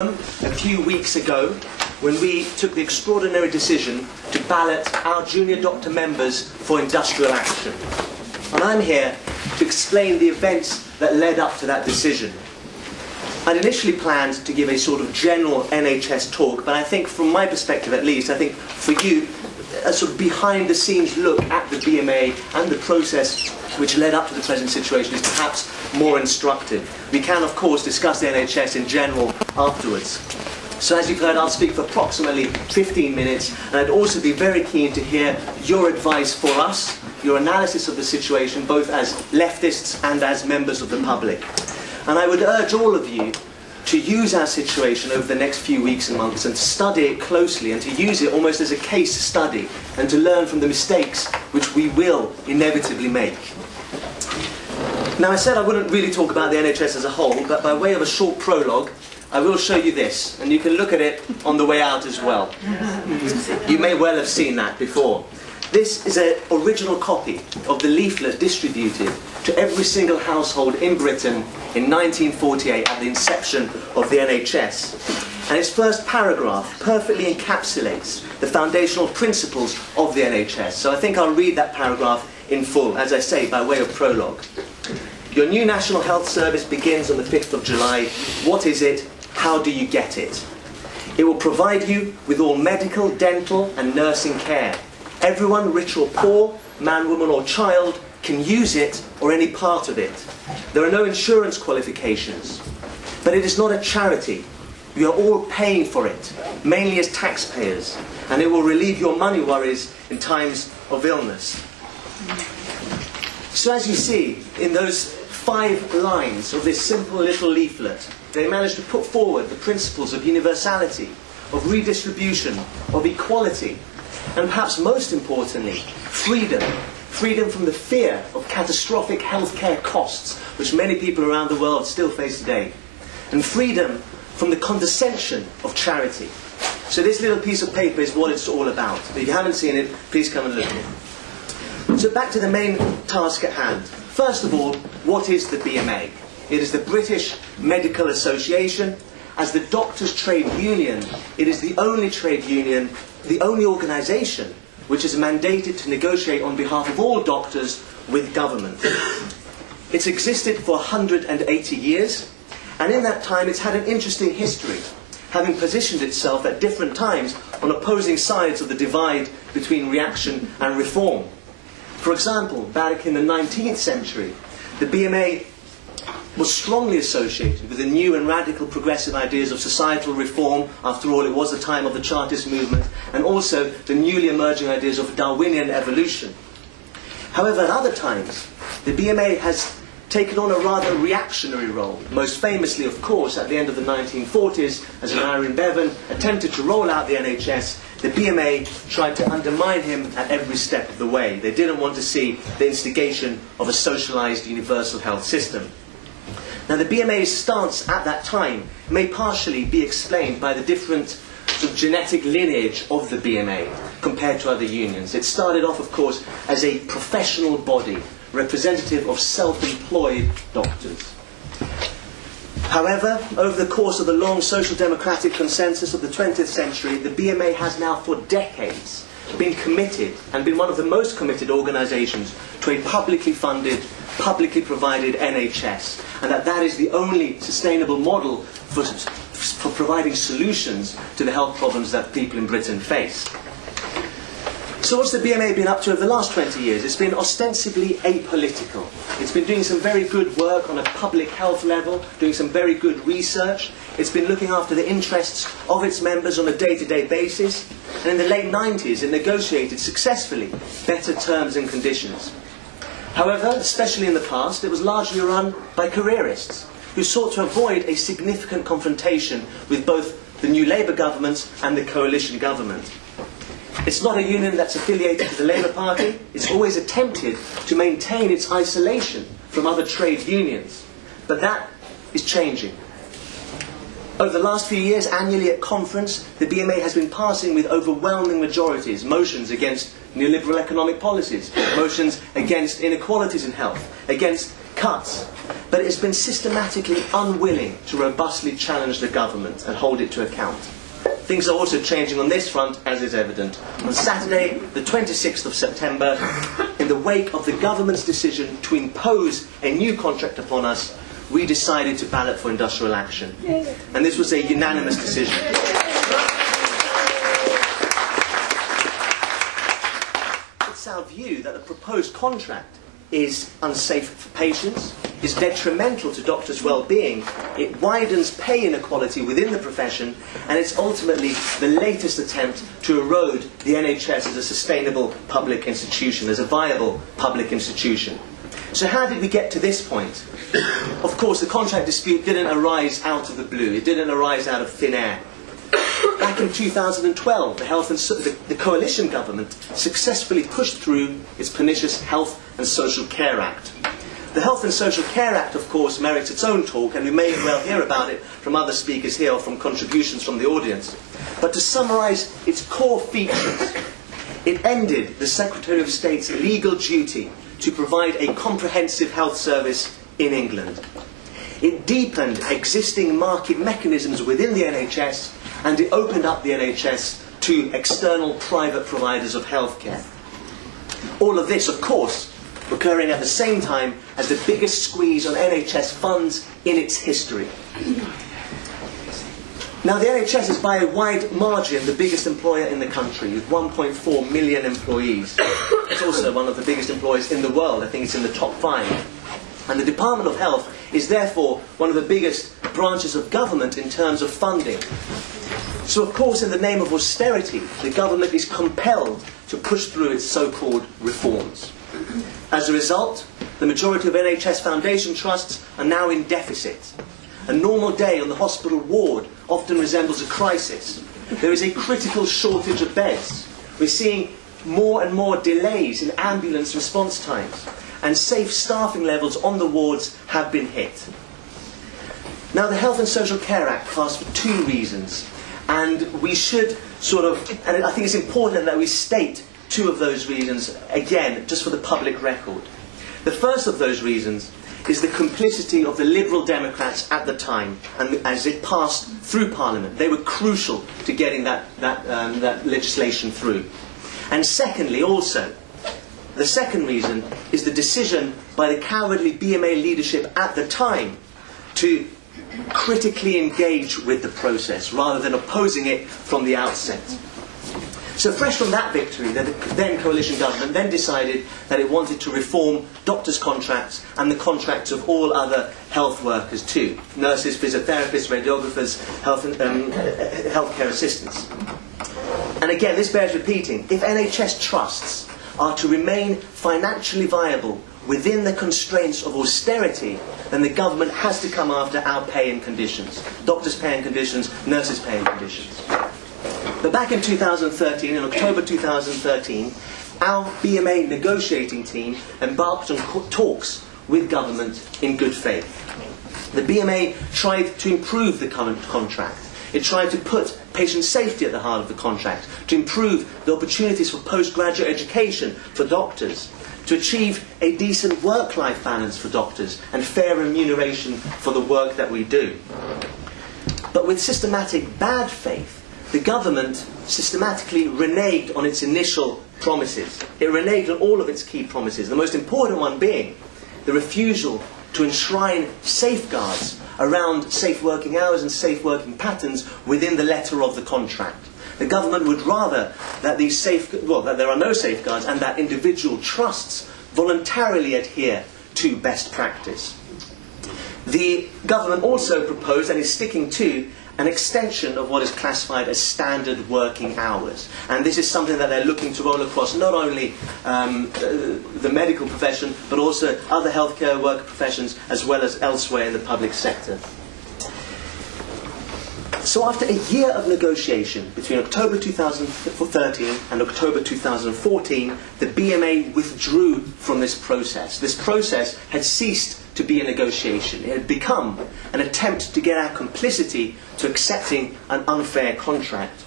A few weeks ago, when we took the extraordinary decision to ballot our junior doctor members for industrial action. And I'm here to explain the events that led up to that decision. I'd initially planned to give a sort of general NHS talk, but I think from my perspective at least, I think for you, a sort of behind the scenes look at the BMA and the process which led up to the present situation is perhaps more instructive. We can of course discuss the NHS in general afterwards. So as you've heard, I'll speak for approximately 15 minutes, and I'd also be very keen to hear your advice for us, your analysis of the situation, both as leftists and as members of the public. And I would urge all of you to use our situation over the next few weeks and months and study it closely, and to use it almost as a case study and to learn from the mistakes which we will inevitably make. Now, I said I wouldn't really talk about the NHS as a whole, but by way of a short prologue, I will show you this, and you can look at it on the way out as well. You may well have seen that before. This is an original copy of the leaflet distributed to every single household in Britain in 1948 at the inception of the NHS. And its first paragraph perfectly encapsulates the foundational principles of the NHS. So I think I'll read that paragraph in full, as I say, by way of prologue. Your new National Health Service begins on the 5th of July. What is it? How do you get it? It will provide you with all medical, dental and nursing care. Everyone, rich or poor, man, woman or child, can use it or any part of it. There are no insurance qualifications. But it is not a charity. You are all paying for it, mainly as taxpayers, and it will relieve your money worries in times of illness. So as you see, in those 5 lines of this simple little leaflet, they managed to put forward the principles of universality, of redistribution, of equality, and perhaps most importantly, freedom. Freedom from the fear of catastrophic healthcare costs, which many people around the world still face today. And freedom from the condescension of charity. So this little piece of paper is what it's all about. If you haven't seen it, please come and look at it. So back to the main task at hand. First of all, what is the BMA? It is the British Medical Association. As the Doctors' Trade Union, it is the only trade union, the only organisation which is mandated to negotiate on behalf of all doctors with government. It's existed for 180 years, and in that time it's had an interesting history, having positioned itself at different times on opposing sides of the divide between reaction and reform. For example, back in the 19th century, the BMA was strongly associated with the new and radical progressive ideas of societal reform. After all, it was the time of the Chartist movement, and also the newly emerging ideas of Darwinian evolution. However, at other times, the BMA has taken on a rather reactionary role. Most famously, of course, at the end of the 1940s, as Irene Bevan attempted to roll out the NHS, the BMA tried to undermine him at every step of the way. They didn't want to see the instigation of a socialised universal health system. Now, the BMA's stance at that time may partially be explained by the different sort of genetic lineage of the BMA compared to other unions. It started off, of course, as a professional body, representative of self-employed doctors. However, over the course of the long social democratic consensus of the 20th century, the BMA has now for decades been committed, and been one of the most committed organisations, to a publicly funded, publicly provided NHS, and that is the only sustainable model for providing solutions to the health problems that people in Britain face. So what's the BMA been up to over the last 20 years? It's been ostensibly apolitical. It's been doing some very good work on a public health level, doing some very good research. It's been looking after the interests of its members on a day-to-day basis. And in the late 90s, it negotiated successfully better terms and conditions. However, especially in the past, it was largely run by careerists who sought to avoid a significant confrontation with both the new Labour government and the coalition government. It's not a union that's affiliated to the Labour Party. It's always attempted to maintain its isolation from other trade unions. But that is changing. Over the last few years, annually at conference, the BMA has been passing with overwhelming majorities motions against neoliberal economic policies, motions against inequalities in health, against cuts. but it has been systematically unwilling to robustly challenge the government and hold it to account. Things are also changing on this front, as is evident. On Saturday, the 26th of September, in the wake of the government's decision to impose a new contract upon us, we decided to ballot for industrial action. And this was a unanimous decision. It's our view that the proposed contract is unsafe for patients, is detrimental to doctors' well-being, it widens pay inequality within the profession, and it's ultimately the latest attempt to erode the NHS as a sustainable public institution, as a viable public institution. So how did we get to this point? Of course, the contract dispute didn't arise out of the blue. It didn't arise out of thin air. Back in 2012, the coalition government successfully pushed through its pernicious Health and Social Care Act. The Health and Social Care Act, of course, merits its own talk, and we may well hear about it from other speakers here or from contributions from the audience. But to summarise its core features, it ended the Secretary of State's legal duty to provide a comprehensive health service in England. It deepened existing market mechanisms within the NHS, and it opened up the NHS to external private providers of healthcare. All of this, of course, occurring at the same time as the biggest squeeze on NHS funds in its history. Now, the NHS is by a wide margin the biggest employer in the country, with 1.4 million employees. It's also one of the biggest employers in the world. I think it's in the top 5. And the Department of Health is therefore one of the biggest branches of government in terms of funding. So, of course, in the name of austerity, the government is compelled to push through its so-called reforms. As a result, the majority of NHS foundation trusts are now in deficit. A normal day on the hospital ward often resembles a crisis. There is a critical shortage of beds. We're seeing more and more delays in ambulance response times, and safe staffing levels on the wards have been hit. Now, the Health and Social Care Act passed for 2 reasons, and we should and I think it's important that we state 2 of those reasons, again, just for the public record. The first of those reasons is the complicity of the Liberal Democrats at the time, and as it passed through Parliament. They were crucial to getting that legislation through. And secondly, also, the second reason is the decision by the cowardly BMA leadership at the time to critically engage with the process rather than opposing it from the outset. So fresh from that victory, the then coalition government then decided that it wanted to reform doctors' contracts and the contracts of all other health workers too. Nurses, physiotherapists, radiographers, healthcare assistants. And again, this bears repeating. If NHS trusts are to remain financially viable within the constraints of austerity, then the government has to come after our pay and conditions. Doctors' pay and conditions, nurses' pay and conditions. But back in 2013, in October 2013, our BMA negotiating team embarked on talks with government in good faith. The BMA tried to improve the current contract. It tried to put patient safety at the heart of the contract, to improve the opportunities for postgraduate education for doctors, to achieve a decent work-life balance for doctors and fair remuneration for the work that we do. But with systematic bad faith, the government systematically reneged on its initial promises. It reneged on all of its key promises, the most important one being the refusal to enshrine safeguards around safe working hours and safe working patterns within the letter of the contract. The government would rather that that there are no safeguards and that individual trusts voluntarily adhere to best practice. The government also proposed and is sticking to an extension of what is classified as standard working hours. And this is something that they're looking to roll across not only the medical profession, but also other healthcare worker professions, as well as elsewhere in the public sector. So after a year of negotiation between October 2013 and October 2014, the BMA withdrew from this process. This process had ceased to be a negotiation. It had become an attempt to get our complicity to accepting an unfair contract.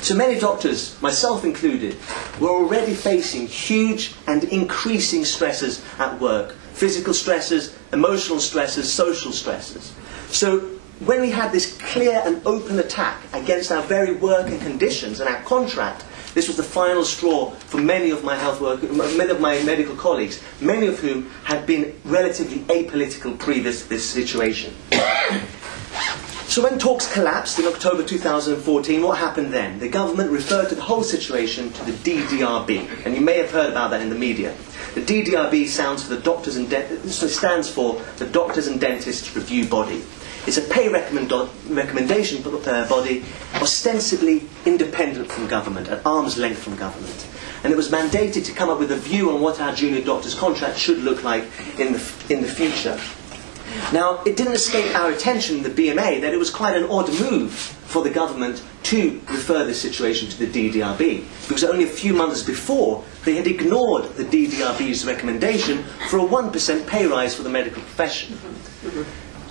So many doctors, myself included, were already facing huge and increasing stresses at work physical stressors, emotional stressors, social stressors. So when we had this clear and open attack against our very work and conditions and our contract, this was the final straw for many of my many of my medical colleagues, many of whom had been relatively apolitical previous to this situation. So when talks collapsed in October 2014, what happened then? The government referred to the whole situation to the DDRBE, and you may have heard about that in the media. The DDRBE stands for the Doctors and Dentists Review Body. It's a pay recommendation body ostensibly independent from government, at arm's length from government. And it was mandated to come up with a view on what our junior doctors' contract should look like in the future. Now, it didn't escape our attention in the BMA that it was quite an odd move for the government to refer this situation to the DDRBE, because only a few months before they had ignored the DDRBE's recommendation for a 1% pay rise for the medical profession.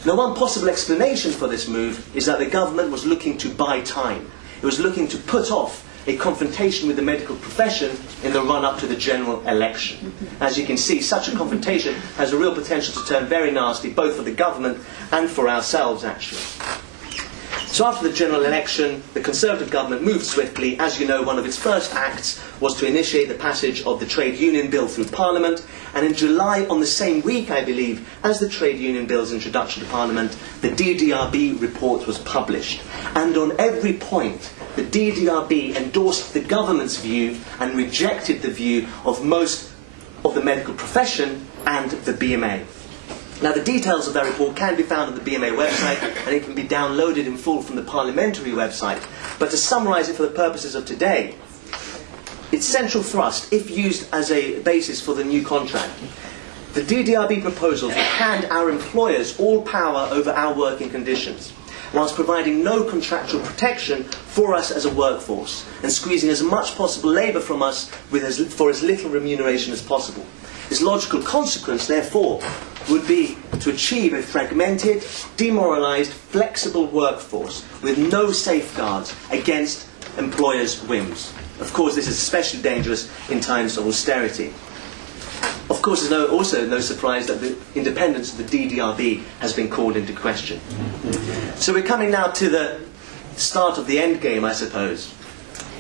Now, one possible explanation for this move is that the government was looking to buy time. It was looking to put off a confrontation with the medical profession in the run-up to the general election. As you can see, such a confrontation has a real potential to turn very nasty, both for the government and for ourselves, actually. So after the general election, the Conservative government moved swiftly. As you know, one of its first acts was to initiate the passage of the Trade Union Bill through Parliament, and in July, on the same week, I believe, as the Trade Union Bill's introduction to Parliament, the DDRBE report was published. And on every point, the DDRBE endorsed the government's view and rejected the view of most of the medical profession and the BMA. Now, the details of that report can be found on the BMA website, and it can be downloaded in full from the parliamentary website. But to summarise it for the purposes of today, its central thrust, if used as a basis for the new contract, the DDRBE proposals would hand our employers all power over our working conditions, whilst providing no contractual protection for us as a workforce, and squeezing as much possible labour from us for as little remuneration as possible. Its logical consequence, therefore, would be to achieve a fragmented, demoralised, flexible workforce with no safeguards against employers' whims. Of course, this is especially dangerous in times of austerity. Of course, there's also no surprise that the independence of the DDRBE has been called into question. So we're coming now to the start of the endgame, I suppose.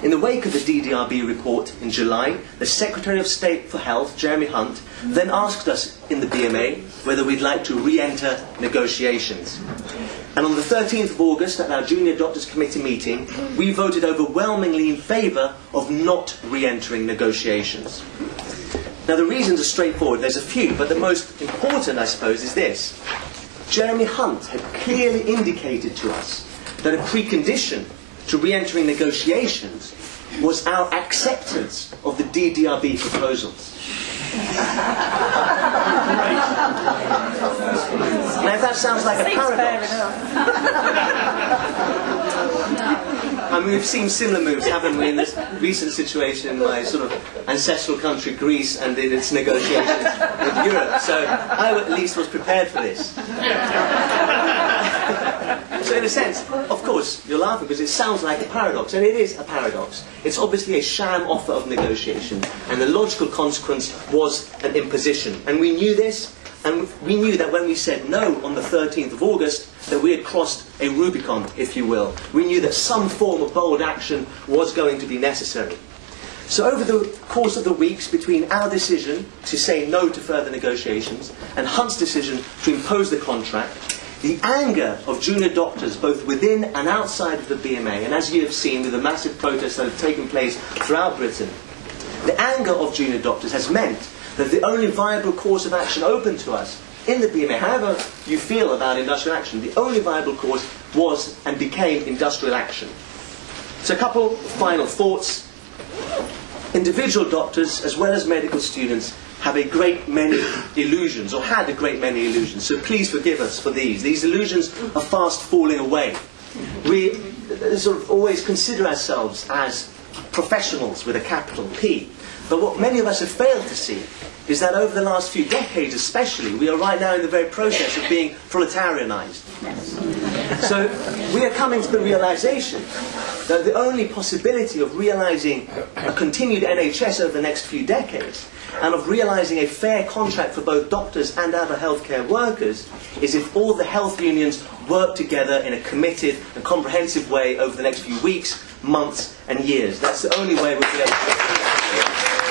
In the wake of the DDRBE report in July, the Secretary of State for Health, Jeremy Hunt, then asked us in the BMA whether we'd like to re-enter negotiations. And on the 13th of August, at our Junior Doctors Committee meeting, we voted overwhelmingly in favour of not re-entering negotiations. Now, the reasons are straightforward. There's a few, but the most important, I suppose, is this. Jeremy Hunt had clearly indicated to us that a precondition to re-entering negotiations was our acceptance of the DDRBE proposals. Now, if that sounds like a paradox, I mean, we've seen similar moves, haven't we, in this recent situation in my sort of ancestral country, Greece, and in its negotiations with Europe. So I at least was prepared for this. So in a sense, of course, you're laughing because it sounds like a paradox, and it is a paradox. It's obviously a sham offer of negotiation, and the logical consequence was an imposition. And we knew this, and we knew that when we said no on the 13th of August, that we had crossed a Rubicon, if you will. We knew that some form of bold action was going to be necessary. So over the course of the weeks between our decision to say no to further negotiations and Hunt's decision to impose the contract, the anger of junior doctors, both within and outside of the BMA, and as you have seen with the massive protests that have taken place throughout Britain, the anger of junior doctors has meant that the only viable course of action open to us in the BMA, however you feel about industrial action, the only viable course was and became industrial action. So a couple of final thoughts. Individual doctors, as well as medical students, have a great many illusions, or had a great many illusions. So please forgive us for these. These illusions are fast falling away. We sort of always consider ourselves as professionals with a capital P. But what many of us have failed to see is that over the last few decades especially, we are right now in the very process of being proletarianized. So we are coming to the realization that the only possibility of realizing a continued NHS over the next few decades and of realizing a fair contract for both doctors and other healthcare workers is if all the health unions work together in a committed and comprehensive way over the next few weeks, months and years. That's the only way we'll be able to